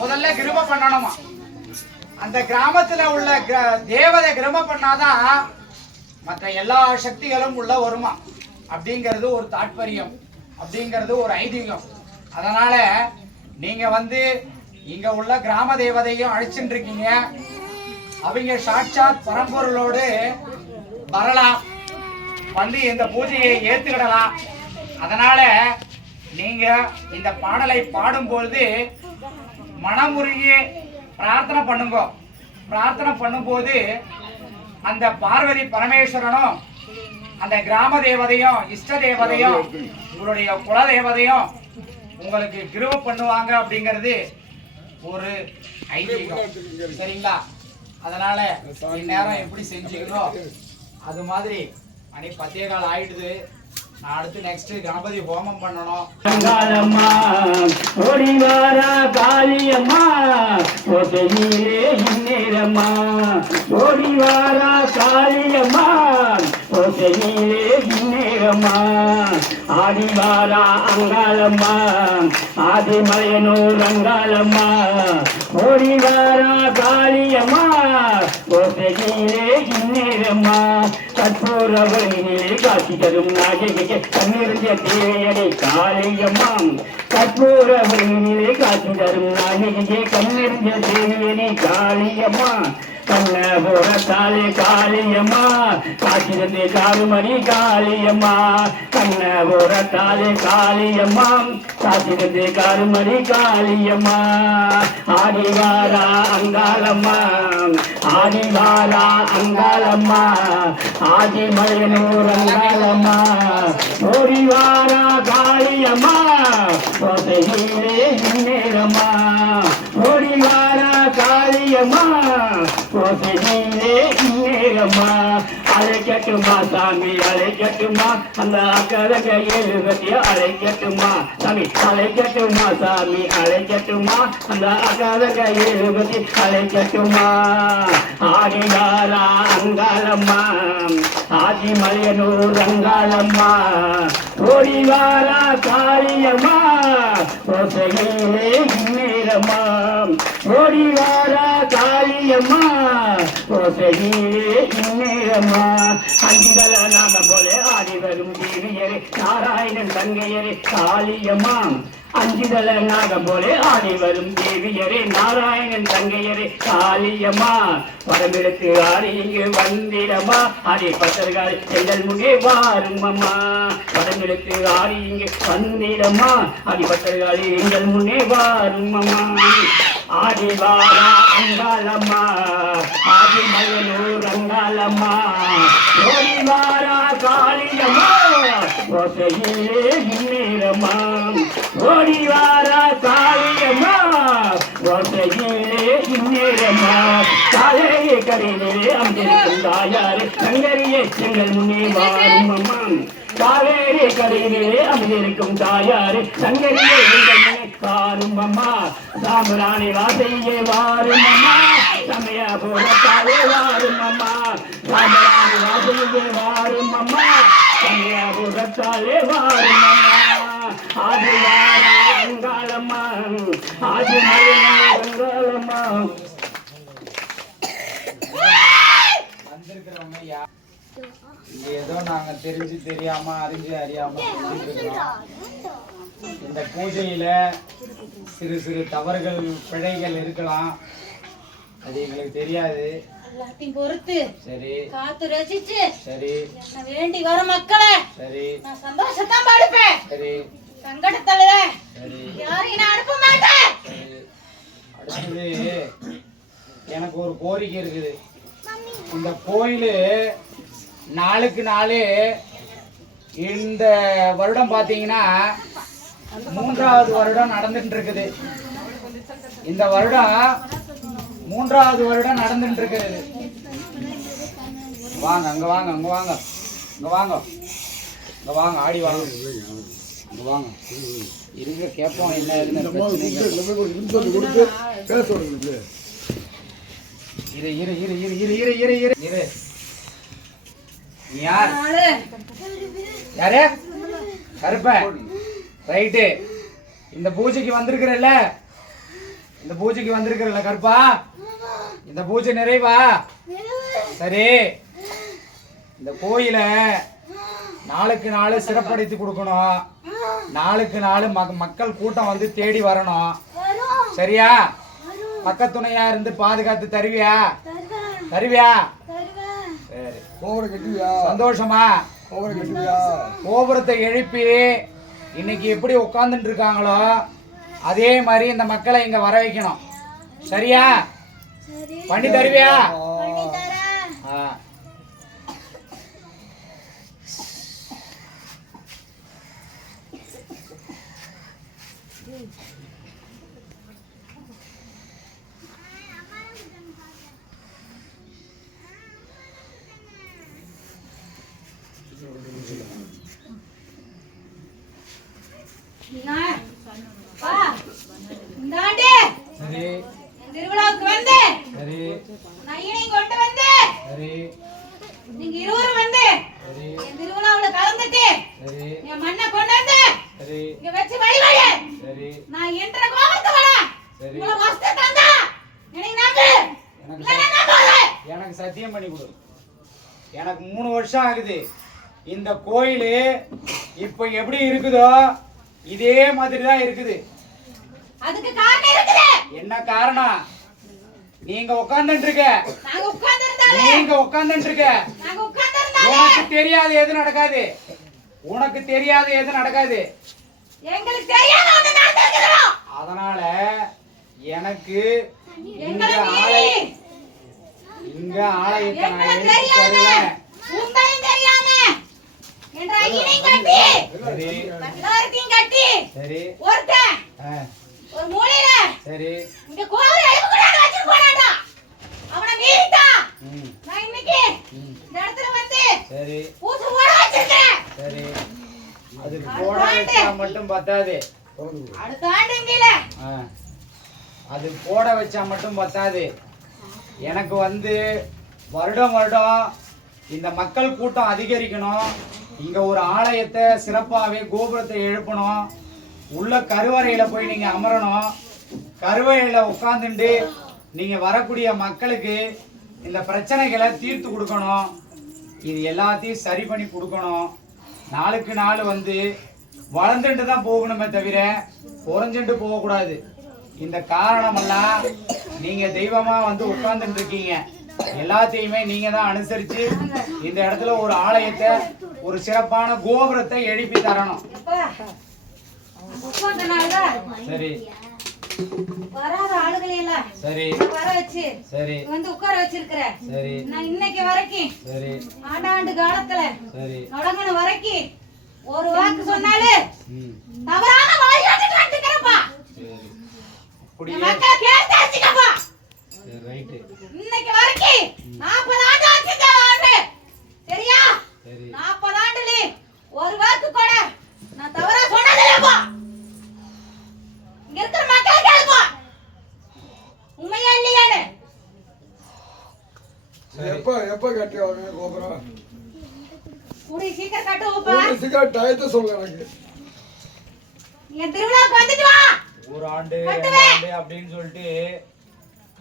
முதல்ல கிருப பண்ணணுமா. அந்த கிராமத்துல உள்ள தேவதை கிருப பண்ணாதான் மற்ற எல்லா சக்திகளும் உள்ள வருமா அப்படிங்கிறது ஒரு தாற்பயம், அப்படிங்கிறது ஒரு ஐதீகம். அதனால நீங்க இங்க உள்ள கிராம தேவதையும் அழிச்சுட்டு இருக்கீங்க. அவங்க சாட்சாத் பரம்பொருளோடு வரலாம், இந்த பூஜையை ஏத்துக்கிடலாம். அதனால நீங்க இந்த பாடலை பாடும்போது மனமுருகி பிரார்த்தனை பண்ணுங்க. பிரார்த்தனை பண்ணும்போது அந்த பார்வதி பரமேஸ்வரனும் அந்த கிராம தேவதையும் இஷ்ட தேவதையும் உங்களுடைய குல தேவதையும் உங்களுக்கு கிருப பண்ணுவாங்க அப்படிங்கிறது ஒரு ஐதீகம். சரிங்களா? அதனால இந்நேரம் எப்படி செஞ்சுக்கணும் அது மாதிரி மணி 10:15 ஆயிடுது. நான் அடுத்து நெக்ஸ்ட் கணபதி ஹோமம் பண்ணணும். அங்காளம்மா ஓடிவாரா காளியம்மா ஓசையிலே இந்நேரம்மா ஓடிவாரா காளியம்மா ஓசையிலே இந்நேரம்மா ஆடிவாரா அங்காளம்மா ஆதிமலையனூர் அங்காளம்மா ஓடிவாரா காளியம்மா ஓசையிலே இந்நேரம்மா கற்பூரவனிலே காட்சி தரும் நாயகிக்கு கண்ணிருந்த தேவையடை காளியம்மா கற்பூரவனிலே காட்சி தரும் நாயகிக்கு கண்ணிருந்த தேவையடை காளியம்மா கண்ணபுரத்தாலே காளியம்மா காட்சிருந்தே காருமணி காளியம்மா கண்ணபுரத்தாலே காளியம்மா காட்சிருந்தே காருமணி காளியம்மா ஆடிவாரா அங்காளம்மா ஆடிவாரா அங்காளம்மா ஆதிமலையனூர் அங்காளம்மா ஓடிவாரா காளியம்மா ஓசையிலே இந்நேரம்மா ஓடிவாரா காளியம்மா ஓசையிலே இந்நேரம்மா அழைக்கட்டுமா சாமி அழைக்கட்டுமா அந்த அக்கரக எழுபத்திய அழைக்கட்டுமா சாமி அழைக்கட்டுமா சாமி அழைக்கட்டுமா அந்த அக்கரக எழுபத்தி அழைக்கட்டுமா ஆடிவாரா அங்காளம்மா ஆதிமலையனூர் அங்காளம்மா ஓடிவாரா காளியம்மா ஓசையிலே இந்நேரம்மா ஓடிவாரா காளியம்மா ஓசையிலே இந்நேரம்மா அஞ்சுதல நாம போல ஆடி வரும் தேவியரே நாராயணன் தங்கையரே காளியம்மா அஞ்சுதல நாகம் போலே ஆடி வரும் தேவியரே நாராயணன் தங்கையரே காளியம்மா வரமெடுத்து ஆடி இங்கு வந்திடமா ஆடி பத்தர்கள் எங்கள் முன்னே வாரும் அம்மா வரமெடுத்து ஆடி இங்கு வந்திடமா ஆடி பத்தர்கள் எங்கள் முன்னே வாரும் அம்மா ஆடிவாரா அங்காளம்மா ஆதிமலையனூர் அங்காளம்மா ஓடிவாரா காளியம்மா ஓசையிலே இந்நேரம்மா ஓடிவாரா காளியம்மா ஓசையிலே இந்நேரம்மா காலையே கரையிலே அம்பிருக்கும் தாயாரே சங்கரியே எங்கள் முன்னே வாரும் அம்மா காவேரி கரையிலே அமிர்ந்திருக்கும் தாயாரே சங்கரியே எங்கள் முன்னே வாரும் அம்மா சாம்பராணி வாசையே வாரும் அம்மா சமயபுரத்தாலே வாரும் அம்மா சாம்பராணி வாசையே வாரும் அம்மா சமயபுரத்தாலே வாரும் அம்மா ஆதிவாரா அங்காளம்மா ஆதிமலையனூர் அங்காளம்மா வந்திருக்கிறவங்க ஏதோ நாங்க தெரிஞ்சு தெரியாம அறிஞ்சு அறியாம இந்த பூஜையில சிறு சிறு தவறுகள் பிழைகள் இருக்கலாம், அது எங்களுக்கு தெரியாது. பொறுத்து சரி காத்து ரசிச்சு சரி வேண்டி வர மக்களை சரி நான் சந்தோஷத்தான் படுப்பேன். சரி சங்கடத்துல சரி யாரையும் நான் அனுப்ப மாட்டேன். சரி அடுத்தது எனக்கு ஒரு கோரிக்கை இருக்குது. இந்த கோயிலு நாளுக்கு நாள் இந்த வருடம் பார்த்தீங்கன்னா 3வது வருடம் நடந்துட்டு இருக்குது. இந்த வருடம் 3வது வருடம் நடந்துட்டு இருக்குது. வாங்க அங்க வாங்க அங்க வாங்க இங்க வாங்க இங்க வாங்க ஆடி வாங்க இங்க வாங்க இருங்க கேட்போம் என்ன இரு இரு இரு இரு இரு இரு இரு இரு இரு யார் யாரு கருப்பன் ரைட்டு. இந்த பூஜைக்கு வந்திருக்கிறல்ல இந்த பூஜைக்கு வந்திருக்கிறல்ல கருப்பா, இந்த பூஜை நிறைவா? சரி, இந்த கோயில நாளுக்கு நாள் சிறப்படுத்தி கொடுக்கணும். நாளுக்கு நாள் மக்கள் கூட்டம் வந்து தேடி வரணும். சரியா? பக்கத்துணையா இருந்து பாதுகாத்து தருவியா? தருவியா? சரி, சந்தோஷமா? கோபுரத்தை எழுப்பி இன்னைக்கு எப்படி உட்கார்ந்துட்டு இருக்காங்களோ அதே மாதிரி இந்த மக்களை இங்க வர வைக்கணும். சரியா? பண்ணி தருவியா? திருவிழாவுக்கு வந்து சரி, நையனையும் கொண்டு வந்து சரி, நீங்க இருவரும் வந்து சரி, என் திருவிழாவுல கலந்துட்டு சரி, என் மண்ணை கொண்டு வந்து சரி, இங்க வச்சு வழிபாடு. சரி, நான் என்ற கோபத்தை வர சரி. உங்களை வஸ்து தந்தா எனக்கு நம்பு, எனக்கு இல்லைன்னா நம்பாத. எனக்கு சத்தியம் பண்ணி கொடு. எனக்கு 3 வருஷம் ஆகுது. இந்த கோயில் இப்ப எப்படி இருக்குதோ இதே மாதிரி தான் இருக்குது. அதுக்கு காரணம் இருக்குது. என்ன காரணம்? நீங்க உட்கார்ந்துட்டு இருக்க, நாங்க உட்கார்ந்து இருந்தாலே நீங்க உட்கார்ந்துட்டு இருக்க. நாங்க உட்கார்ந்து இருந்தாலே உனக்கு தெரியாது எது நடக்காது. உனக்கு தெரியாது எது நடக்காது. எங்களுக்கு தெரியாத ஒண்ணு நடந்துக்கிறோம். அதனால எனக்கு இங்க எங்களை ஆலய மீறி இங்க ஆலயத்தை நான் எங்களை எடுத்து தெரியாம தருவேன். உங்களையும் தெரியாம என்ற ஐயனையும் கட்டி சரி, எல்லாத்தையும் கட்டி சரி, ஒருத்தன் ஆ, ஒரு மூலையில சரி, இந்த கோவில் எழுப்பு கூட வச்சிட்டு போனாடா. அவனை மீறிட்டான். ம், நான் இன்னைக்கு ம், இந்த இடத்துல வந்து சரி, பூசு போட வச்சிருக்கேன். சரி. அது போட வச்சா மட்டும் பத்தாது. அடுத்த ஆண்டு இங்கல ஆ, அது போட வச்சா மட்டும் பத்தாது. எனக்கு வந்து வருடம் வருடம் இந்த மக்கள் கூட்டம் அதிகரிக்கணும். இங்க ஒரு ஆலயத்தை சிறப்பாகவே கோபுரத்தை எழுப்பணும். உள்ள கருவறையில போய் நீங்க அமரணும். கருவறையில உட்கார்ந்துட்டு நீங்க வரக்கூடிய மக்களுக்கு இந்த பிரச்சனைகளை தீர்த்து கொடுக்கணும். இது எல்லாத்தையும் சரி பண்ணி கொடுக்கணும். நாளுக்கு நாள் வந்து வளர்ந்துட்டு தான் போகணுமே தவிர குறைஞ்சுட்டு போகக்கூடாது. இந்த காரணமெல்லாம் நீங்க தெய்வமா வந்து உட்கார்ந்துட்டு இருக்கீங்க. எல்லாத்தையுமே நீங்க தான் அனுசரிச்சு இந்த இடத்துல ஒரு ஆலயத்தை, ஒரு சிறப்பான கோபுரத்தை எழுப்பி தரணும். சரி, வராத ஆளுகளை எல்லாம் சரி, வர வச்சு சரி, வந்து உட்கார வச்சிருக்கிற. சரி, நான் இன்னைக்கு வரைக்கும் சரி, ஆண்டாண்டு காலத்துல சரி, தொடங்கின வரைக்கும் ஒரு வாக்கு சொன்னாலே ம், தவறாம வாய் விட்டுட்டு வந்துக்கிறப்பா. சரி. அப்படியே மக்களை கேட்டு தெரிஞ்சுக்கப்பா. சரி, ரைட்டு. இன்னைக்கு வரைக்கும் 40 ஆண்டு ஆச்சு இந்த ஆண்டு. சரியா? சரி, 40 ஆண்டுல ஒரு வாக்கு கூட நான் தவறா சொன்னதில்லப்பா. இங்க இருக்கிற மக்கள் கேளுப்பா. உண்மையா இல்லையான்னு. எப்ப கட்டிவாங்க கோபுரம்? கூடி சீக்கிரம் கட்டுவோப்பா. சீக்கிரம் டயத்தை சொல்ல எனக்கு. நீங்க திருவிழாவுக்கு வந்துட்டு வா. ஒரு ஆண்டு 2 ஆண்டு அப்படின்னு சொல்லிட்டு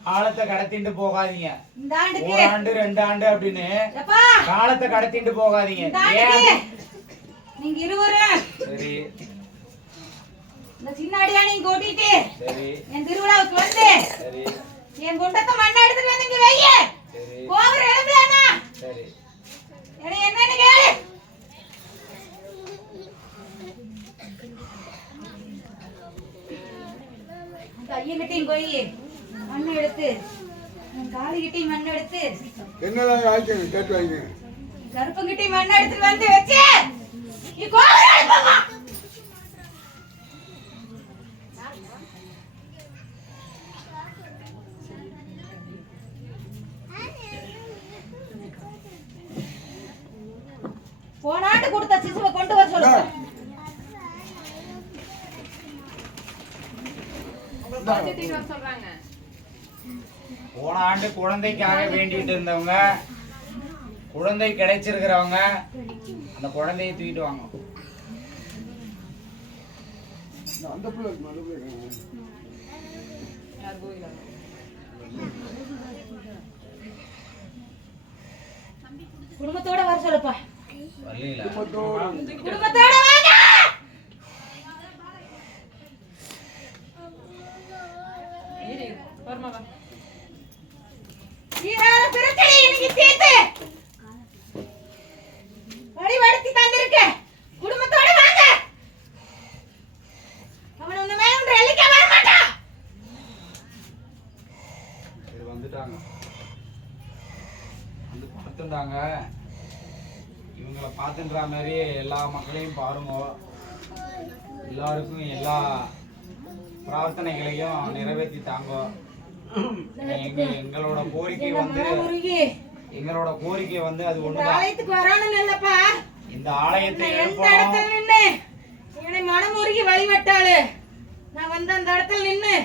காலத்தை கடத்திட்டு போகாதீங்க. இந்த ஆண்டுக்கு 1 ஆண்டு 2 ஆண்டு அப்படின்னு எப்பா காலத்தை கடத்திட்டு போகாதீங்க. இந்த ஆண்டுக்கு ஏன்? நீங்க இருவரும் சரி, இந்த சின்ன அடியா நீங்க ஓட்டிட்டு சரி, என் திருவிழாவுக்கு வந்து சரி, என் குண்டத்தை மண்ணை எடுத்துட்டு வந்து இங்க வைய. சரி, கோபுரம் எழுப்பலனா சரி. என்னன்னு கேளு. கையிலிட்டையும் போய் மண்ணை எடுத்து காலிகிட்டையும் மண்ணை எடுத்து என்னதான் ஆயிடுச்சு கேட்டு வைங்க. கருப்பங்கிட்டையும் மண்ணை எடுத்துட்டு வந்து வச்சு நீ கோபுரம் எழுப்பமா. போன ஆண்டு கொடுத்த சிசுவை கொண்டு வர சொல்லுங்க. போன ஆண்டு குழந்தைக்காக வேண்டிட்டு இருந்தவங்க, குழந்தை கிடைச்சிருக்கிறவங்க அந்த குழந்தையை தூக்கிட்டு வாங்க. அந்த பிள்ளை குடும்பத்தோட வாங்க. தீராத பிரச்சனை இன்னைக்கு தீர்த்து வழிபடுத்தி தந்திருக்க. குடும்பத்தோட வாங்க. அவன் உன்னை மேல ஒன்று எல்லைக்கே வர மாட்டான். இது வந்துட்டாங்க, வந்து பார்த்துட்டாங்க. இவங்கள பார்த்துன்ற மாதிரி எல்லா மக்களையும் பாருங்க. எல்லாருக்கும் எல்லா பிரார்த்தனைகளையும் நிறைவேற்றி தாங்க. எங்களோட கோரிக்கை வந்து அது ஒண்ணுதான். ஆலயத்துக்கு வரணும் இல்லப்பா. இந்த ஆலயத்தை எந்த இடத்துல நின்னு என்னை மனமுருகி வழிபட்டாளு நான் வந்து அந்த இடத்துல நின்னு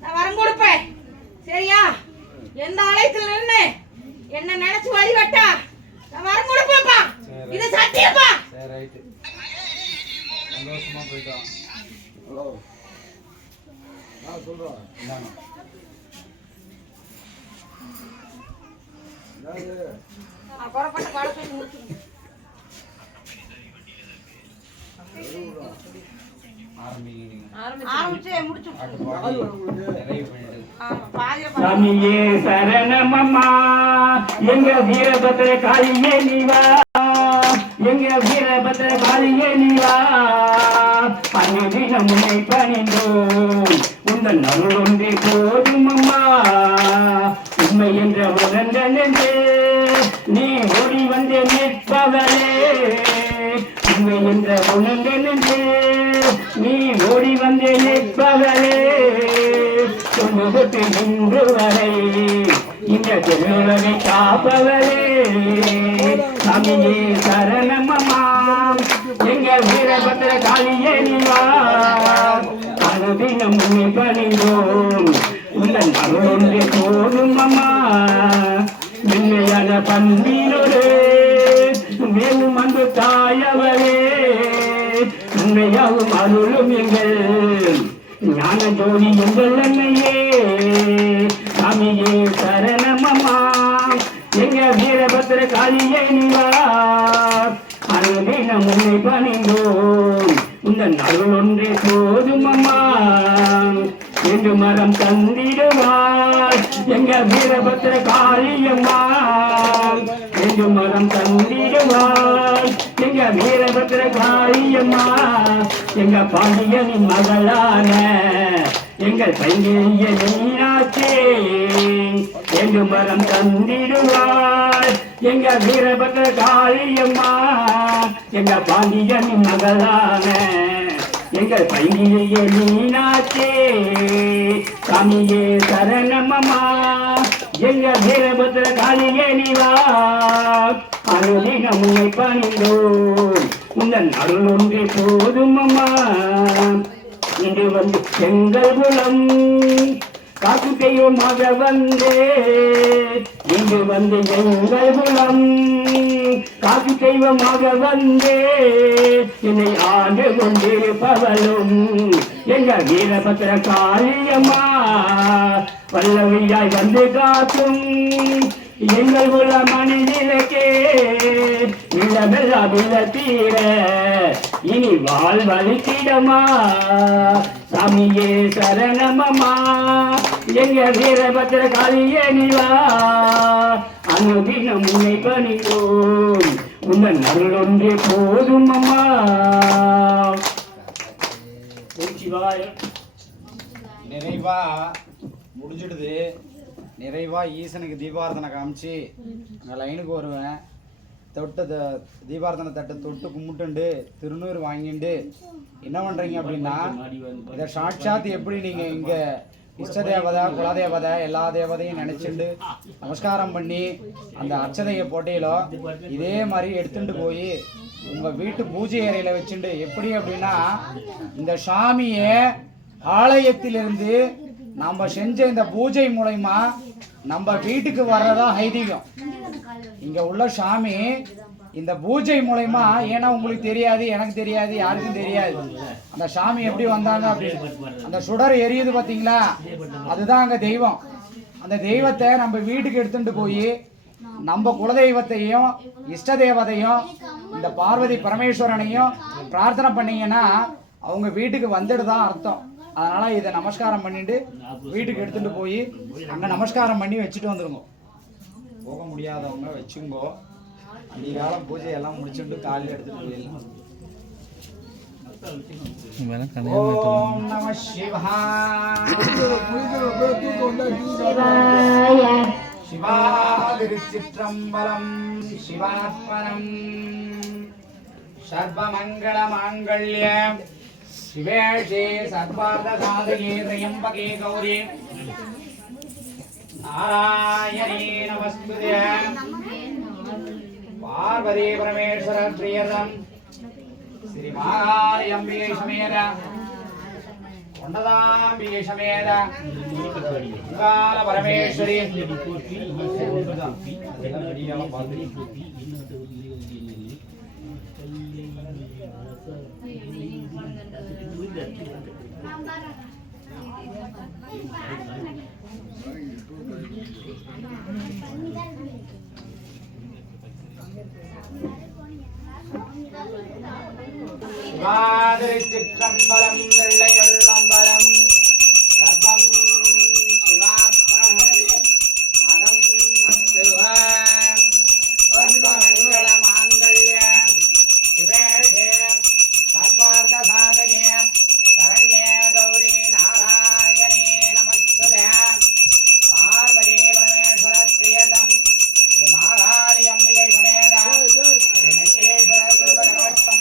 நான் வரம் கொடுப்பேன். சரியா? எந்த ஆலயத்துல நின்னு என்ன நினைச்சு வழிபட்டா நான் வரம் கொடுப்பேன்ப்பா. இது சத்தியப்பா. சரி, ரைட். சந்தோஷமா போயிட்டோம். ஹலோ, நான் சொல்றேன். இந்தாங்க. நான் புறப்பட்ட காலத்தை முடிச்சிருக்கேன். ஆரம்பிச்சு முடிச்சு சாமியே சரணமம்மா, எங்க வீரபத்ர காளியே நீவா, எங்க வீரபத்ர காளியே நீவா. அனுதினம் உன்னை பணிந்தோம், உந்தன் அருள் ஒன்றே போதும் அம்மா. உண்மை என்ற உணர்ந்தே நீ ஓடி வந்து நிற்பவளே. உண்மை என்ற உணர்ந்தே நீ ஓடி வந்து நிற்பவளே. தொண்டு நின்று வரை இந்த திருவுலகை காப்பவளே. சாமியே சரணமம்மா, எங்க வீரபத்ர காளியே நீவா. அனுதினம் உன்னை பணிந்தோம், உந்தன் அருள் ஒன்றே போதும் அம்மா. மென்மையான பண்பினோடு மேலும் அன்பு தாயவரே. உண்மையாவும் அருளும் எங்கள் ஞான ஜோதி எங்கள் அன்னையே. சாமியே சரணமம்மா, எங்க வீரபத்ர காளியே நீவா. அனுதினம் உன்னை பணிந்தோம், உந்தன் அருள் ஒன்றே போதும் அம்மா. என்று மரம் தந்திடுவார் எங்க வீரபத்ர காளியம்மா. என்று மரம் தந்திடுவார் எங்க வீரபத்ர காளியம்மா. எங்க பாண்டியனின் மகளான எங்கள் பைங்கிய நீராச்சே. என்று மரம் தந்திடுவார் எங்க வீரபத்ர காளியம்மா. எங்க பாண்டியனின் மகளான எங்கள் பைங்கிய நீனாச்சே. சாமியே சரணமம்மா, எங்க வீரபத்ர காளியே நீவா. அனுதினம் உன்னை பணிந்தோம், உந்தன் அருள் ஒன்றே போதும் அம்மா. இன்று வந்து எங்கள் குலம் காசு தெய்வமாக வந்தே. இன்று வந்து எங்கள் குலம் காசு தெய்வமாக வந்தே. என்னை ஆண்டு கொண்டிருப்பவளும் எங்க வீரபத்ர காளியம்மா. வல்லவியாய் வந்து காக்கும் எங்கள் குல மனிதனுக்கே. இளமெல்லாம் தீர இனி வாழ்வழித்திடமா. சாமியே சரணமம்மா, எங்க வீரபத்ர காளியே நீவா. அனுதினம் உன்னை பணிந்தோம், உந்தன் அருள் ஒன்றே போதும் அம்மா. நிறைவா முடிஞ்சிடுது. நிறைவா ஈசனுக்கு தீபாரதனை காமிச்சு நான் லைனுக்கு வருவேன். தொட்டு தீபாரதனை தட்டை தொட்டு கும்பிட்டுண்டு திருநூறு வாங்கிட்டு என்ன பண்ணுறீங்க அப்படின்னா, இதை சாட்சாத் எப்படி நீங்கள் இங்கே இஷ்ட தேவதை குலதேவதை எல்லா தேவதையும் நினச்சிண்டு நமஸ்காரம் பண்ணி அந்த அர்ச்சதையை போட்டியிலோ இதே மாதிரி எடுத்துட்டு போய் உங்கள் வீட்டு பூஜை அறையில் வச்சுண்டு எப்படி அப்படின்னா, இந்த சாமியை ஆலயத்திலிருந்து நம்ம செஞ்ச இந்த பூஜை மூலமா நம்ம வீட்டுக்கு வர்றதா ஐதீகம். இங்க உள்ள சாமி இந்த பூஜை மூலமா, ஏன்னா உங்களுக்கு தெரியாது, எனக்கு தெரியாது, யாருக்கும் தெரியாது அந்த சாமி எப்படி வந்தாங்க அப்படின்னு. அந்த சுடர் எரியுது பார்த்தீங்களா, அதுதான் அங்க தெய்வம். அந்த தெய்வத்தை நம்ம வீட்டுக்கு எடுத்துட்டு போய் நம்ம குலதெய்வத்தையும் இஷ்ட தேவதையும் இந்த பார்வதி பரமேஸ்வரனையும் பிரார்த்தனை பண்ணீங்கன்னா அவங்க வீட்டுக்கு வந்துட்டு தான் அர்த்தம். அதனால இதை நமஸ்காரம் பண்ணிட்டு வீட்டுக்கு எடுத்துட்டு போய் அங்க நமஸ்காரம் பண்ணி வச்சுட்டு வந்துருங்க. போக முடியாதவங்க வச்சுங்கோ. அதிகாலம் பூஜை எல்லாம் முடிச்சுட்டு காலையில் எடுத்துட்டு போயிடலாம். ஓம் நம சிவாய. சிவாதிருச்சிற்றம்பலம் சிவாத்மனம் சர்வமங்கள மாங்கல்யம் சிவேஷே சர்வார்த்த சாதகே த்ரியம்பகே கௌரி நாராயணே நமஸ்துதே பார்வதி பரமேஸ்வர பிரியதம் ஸ்ரீ மகாகாளி அம்பிகை சமேத கொண்டதாம்பிகை சமேத கால பரமேஸ்வரி சிற்றம்பலம் வெள்ளையள்ளம்பலம் சர்வம் சிவாத்மனம் அகம் மத்துவ சர்வமங்கள மாங்கல்யம் சிவேஷே சர்வார்த்த சாதகே சரண்யே கௌரி நாராயணே நமஸ்துதே பார்வதி பரமேஸ்வர பிரியதம் ஸ்ரீ மகாகாளி அம்பிகை சமேத ஸ்ரீ நந்தீஸ்வர குருபரமஸ்தம்.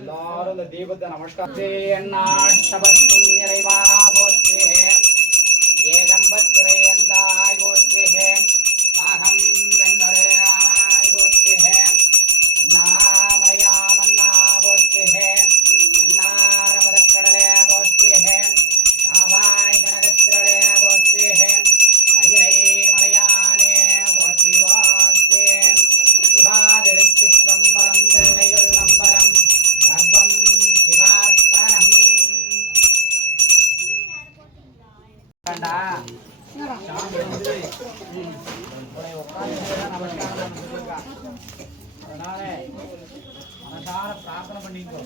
எல்லாரும் இந்த தீபத்தை நமஸ்காரம். நாட்டபத்தும் நிறைவா போற்று ஏகம்பத்துறை எந்தாய் போற்று பாகம் வெண்ணரையாய் போற்று அண்ணாமலையாம் அண்ணா போற்று அண்ணாரமதக்கடலே போற்று காவாய் கனகத்திரளே போற்று கயிலை மலையானே போற்றி போற்று சிவாதிருச்சிற்றம்பலம் தில்லையுள் நம்பரம் சர்வம் சிவாத்மனம். அதனால மனசார பிரார்த்தனை பண்ணிக்கோ.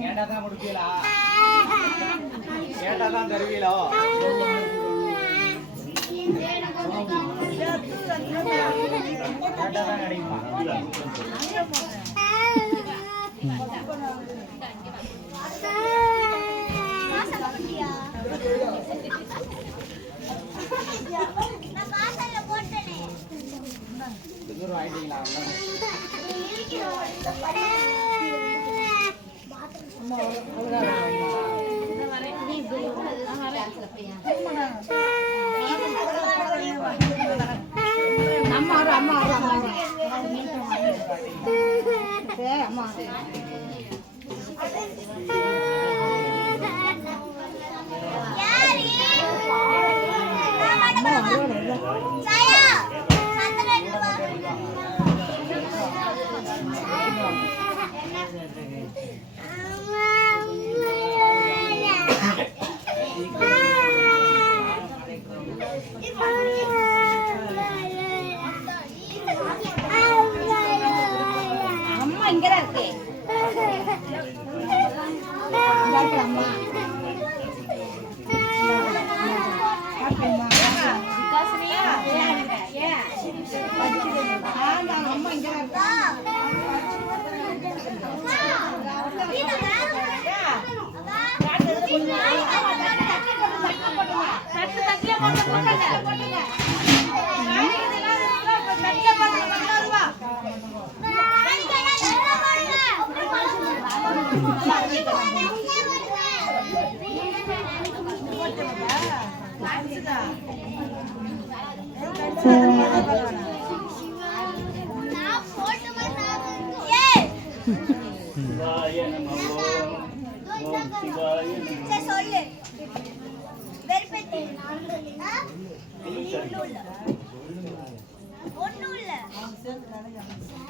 கேட்டாதான் கொடுப்பீங்களா? கேட்டாதான் தருவீங்களோ? கேட்டாதான் கிடைக்குமா? ஆயிட்டீங்களா? அம்மா இங்கதான் இருக்கு.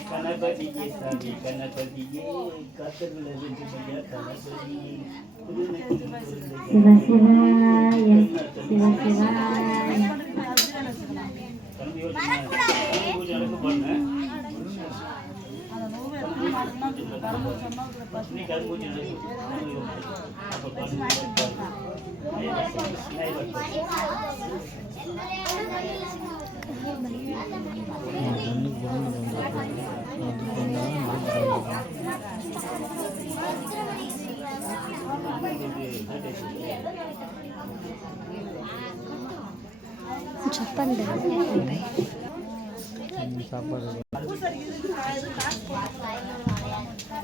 கணபதியே சாமி கணபதியே காத்தருள வேண்டும் ஐயா கணபதியே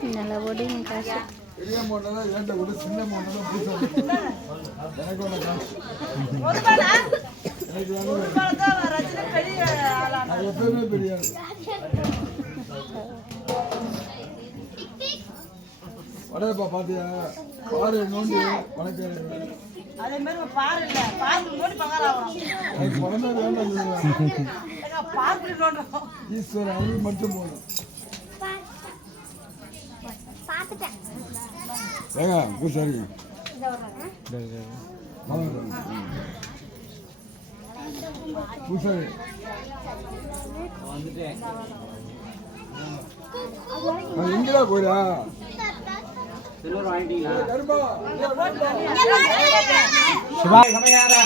நல்லா போடுங்க காசு. பெரிய மோட்டதான் ஏட்ட கூட சின்ன மோட்டதான் புதுசா எனக்கு ஒண்ணு காசு எனக்கு நான் எப்பயுமே பெரிய ஆளு. வடப்பா பாத்தியா பாரு நோண்டி உனக்கு அதே மாதிரி பாரு இல்ல பாரு நோண்டி பகாராவணும் எனக்கு பணம் தான் வேண்டாம் பாரு நோண்டணும் ஈஸ்வரன் அது மட்டும் போதும் ஏங்க பூசாரி பூசாரி எங்கடா போயிடா சில்வர் வாங்கிட்டீங்களா? கருப்பா சிவாய் சமையாரா